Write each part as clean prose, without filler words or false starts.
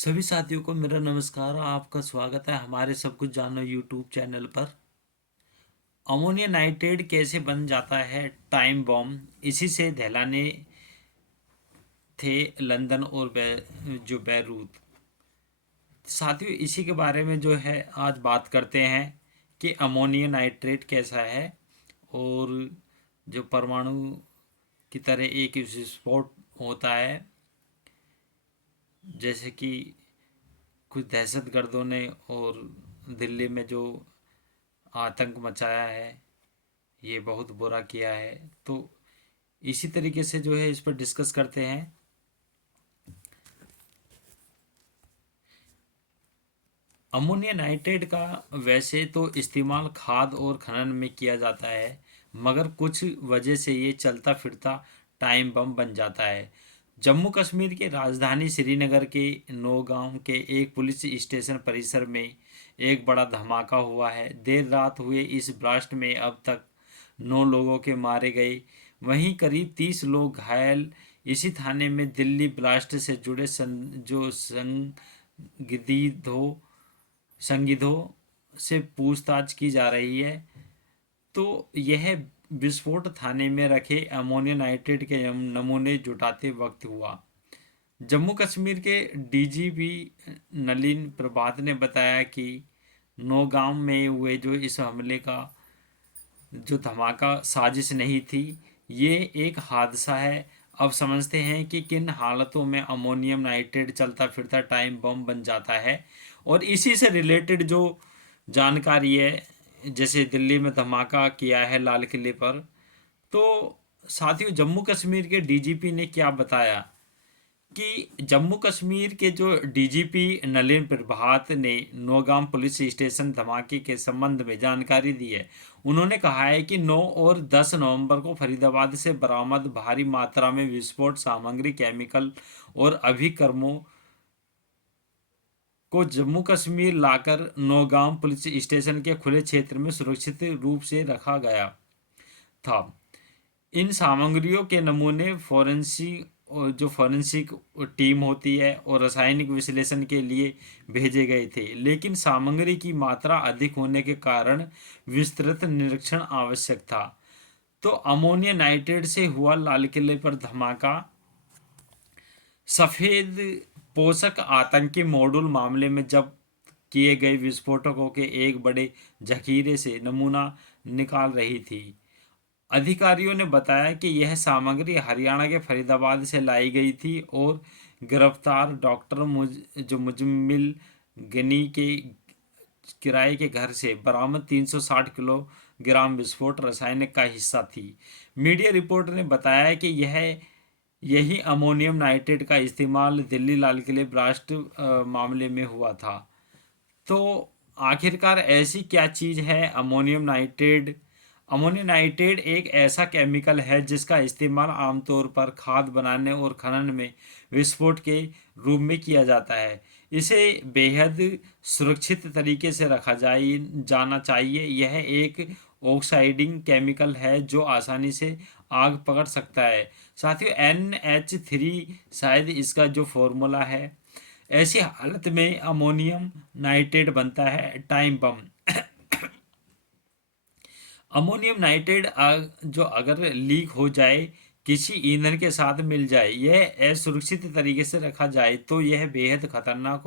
सभी साथियों को मेरा नमस्कार। आपका स्वागत है हमारे सब कुछ जानो यूट्यूब चैनल पर। अमोनिया नाइट्रेट कैसे बन जाता है टाइम बॉम्ब, इसी से दहलाने थे लंदन और जो बैरूत। साथियों, इसी के बारे में जो है आज बात करते हैं कि अमोनिया नाइट्रेट कैसा है और जो परमाणु की तरह एक विस्फोट होता है, जैसे कि कुछ दहशतगर्दों ने और दिल्ली में जो आतंक मचाया है, ये बहुत बुरा किया है। तो इसी तरीके से जो है इस पर डिस्कस करते हैं। अमोनिया नाइट्रेट का वैसे तो इस्तेमाल खाद और खनन में किया जाता है, मगर कुछ वजह से ये चलता फिरता टाइम बम बन जाता है। जम्मू कश्मीर के राजधानी श्रीनगर के नौगांव के एक पुलिस स्टेशन परिसर में एक बड़ा धमाका हुआ है। देर रात हुए इस ब्लास्ट में अब तक 9 लोगों के मारे गए, वहीं करीब 30 लोग घायल। इसी थाने में दिल्ली ब्लास्ट से जुड़े जो संदिग्धों से पूछताछ की जा रही है। तो यह विस्फोट थाने में रखे अमोनिया नाइट्रेट के नमूने जुटाते वक्त हुआ। जम्मू कश्मीर के डीजीपी नलिन प्रभात ने बताया कि नौगांव में हुए जो इस हमले का जो धमाका साजिश नहीं थी, ये एक हादसा है। अब समझते हैं कि किन हालतों में अमोनियम नाइट्रेट चलता फिरता टाइम बम बन जाता है। और इसी से रिलेटेड जो जानकारी है, जैसे दिल्ली में धमाका किया है लाल किले पर, तो साथियों जम्मू कश्मीर के डीजीपी ने क्या बताया कि जम्मू कश्मीर के जो डीजीपी नलिन प्रभात ने नौगाम पुलिस स्टेशन धमाके के संबंध में जानकारी दी है। उन्होंने कहा है कि 9 और 10 नवंबर को फरीदाबाद से बरामद भारी मात्रा में विस्फोट सामग्री, केमिकल और अभिकर्मों को जम्मू कश्मीर लाकर नौगाम पुलिस स्टेशन के खुले क्षेत्र में सुरक्षित रूप से रखा गया था। इन सामग्रियों के नमूने फॉरेंसिक टीम होती है और रासायनिक विश्लेषण के लिए भेजे गए थे, लेकिन सामग्री की मात्रा अधिक होने के कारण विस्तृत निरीक्षण आवश्यक था। तो अमोनिया नाइट्रेट से हुआ लाल किले पर धमाका। सफेद पोषक आतंकी मॉड्यूल मामले में जब किए गए विस्फोटकों के एक बड़े जखीरे से नमूना निकाल रही थी। अधिकारियों ने बताया कि यह सामग्री हरियाणा के फरीदाबाद से लाई गई थी और गिरफ्तार डॉक्टर जो मुजम्मिल गनी के किराए के घर से बरामद 360 किलोग्राम विस्फोट रासायनिक का हिस्सा थी। मीडिया रिपोर्ट ने बताया कि यही अमोनियम नाइट्रेट का इस्तेमाल दिल्ली लाल किले ब्लास्ट मामले में हुआ था। तो आखिरकार ऐसी क्या चीज़ है अमोनियम नाइट्रेट? अमोनियम नाइट्रेट एक ऐसा केमिकल है जिसका इस्तेमाल आमतौर पर खाद बनाने और खनन में विस्फोट के रूप में किया जाता है। इसे बेहद सुरक्षित तरीके से रखा जाना चाहिए। यह एक ऑक्साइडिंग केमिकल है जो आसानी से आग पकड़ सकता है। साथियों, NH3 शायद इसका जो फॉर्मूला है। ऐसी हालत में अमोनियम नाइट्रेट बनता है टाइम बम। अमोनियम नाइट्रेट जो अगर लीक हो जाए, किसी ईंधन के साथ मिल जाए, यह असुरक्षित तरीके से रखा जाए तो यह बेहद खतरनाक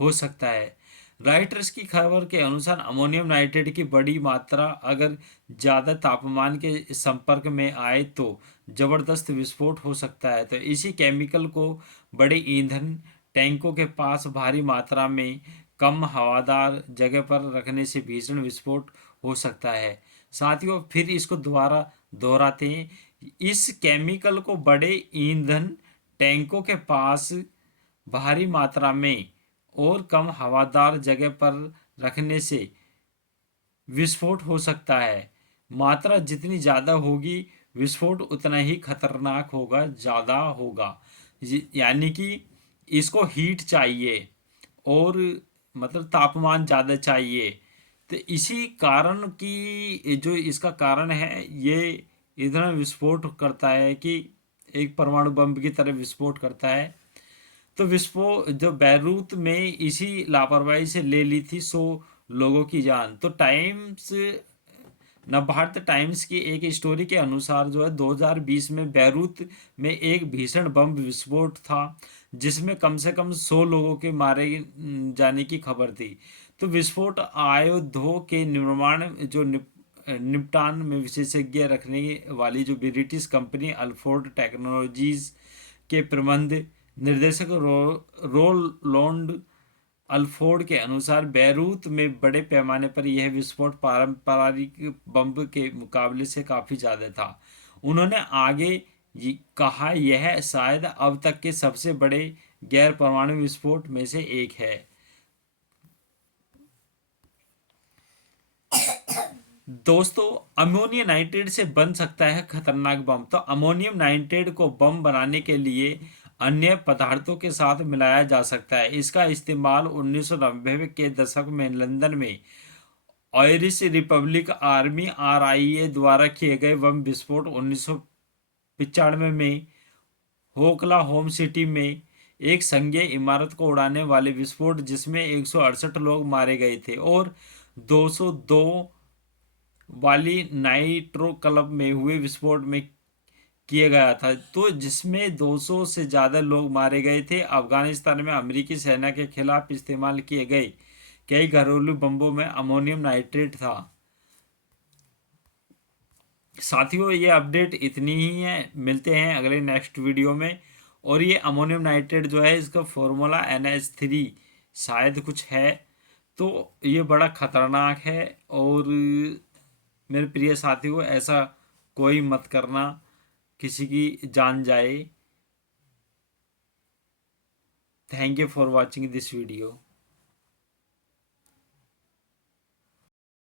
हो सकता है। राइटर्स की खबर के अनुसार अमोनियम नाइट्रेट की बड़ी मात्रा अगर ज़्यादा तापमान के संपर्क में आए तो ज़बरदस्त विस्फोट हो सकता है। तो इसी केमिकल को बड़े ईंधन टैंकों के पास भारी मात्रा में कम हवादार जगह पर रखने से भीषण विस्फोट हो सकता है। साथियों, फिर इसको दोबारा दोहराते हैं। इस केमिकल को बड़े ईंधन टैंकों के पास भारी मात्रा में और कम हवादार जगह पर रखने से विस्फोट हो सकता है। मात्रा जितनी ज़्यादा होगी, विस्फोट उतना ही खतरनाक होगा, ज़्यादा होगा। यानी कि इसको हीट चाहिए और मतलब तापमान ज़्यादा चाहिए। तो इसी कारण की जो इसका कारण है, ये इतना विस्फोट करता है कि एक परमाणु बम की तरह विस्फोट करता है। तो विस्फोट जो बैरूत में इसी लापरवाही से ले ली थी 100 लोगों की जान। तो टाइम्स नवभारत टाइम्स की एक स्टोरी के अनुसार जो है 2020 में बैरूत में एक भीषण बम विस्फोट था, जिसमें कम से कम 100 लोगों के मारे जाने की खबर थी। तो विस्फोट आयुधों के निर्माण जो निपटान में विशेषज्ञ रखने वाली जो ब्रिटिश कंपनी अल्फोर्ड टेक्नोलॉजीज के प्रबंध निर्देशक रोलैंड अल्फोर्ड के अनुसार बैरूत में बड़े पैमाने पर यह विस्फोट पारंपरिक बम के मुकाबले से काफ़ी ज़्यादा था। उन्होंने आगे कहा यह शायद अब तक के सबसे बड़े गैर परमाणु विस्फोट में से एक है। दोस्तों, अमोनियम नाइट्रेट से बन सकता है खतरनाक बम। तो अमोनियम नाइट्रेट को बम बनाने के लिए अन्य पदार्थों के साथ मिलाया जा सकता है। इसका इस्तेमाल 1990 के दशक में लंदन में आयरिश रिपब्लिक आर्मी आरआईए द्वारा किए गए बम विस्फोट 1995 में होकला होम सिटी में एक संघीय इमारत को उड़ाने वाले विस्फोट जिसमें 168 लोग मारे गए थे और 202 वाली नाइट्रो क्लब में हुए विस्फोट में किया गया था, तो जिसमें 200 से ज़्यादा लोग मारे गए थे। अफगानिस्तान में अमेरिकी सेना के खिलाफ इस्तेमाल किए गए कई घरेलू बम्बों में अमोनियम नाइट्रेट था। साथियों, ये अपडेट इतनी ही है, मिलते हैं अगले नेक्स्ट वीडियो में। और ये अमोनियम नाइट्रेट जो है इसका फॉर्मूला NH3 शायद कुछ है, तो ये बड़ा खतरनाक है। और मेरे प्रिय साथियों, ऐसा कोई मत करना किसी की जान जाए। Thank you for watching this video.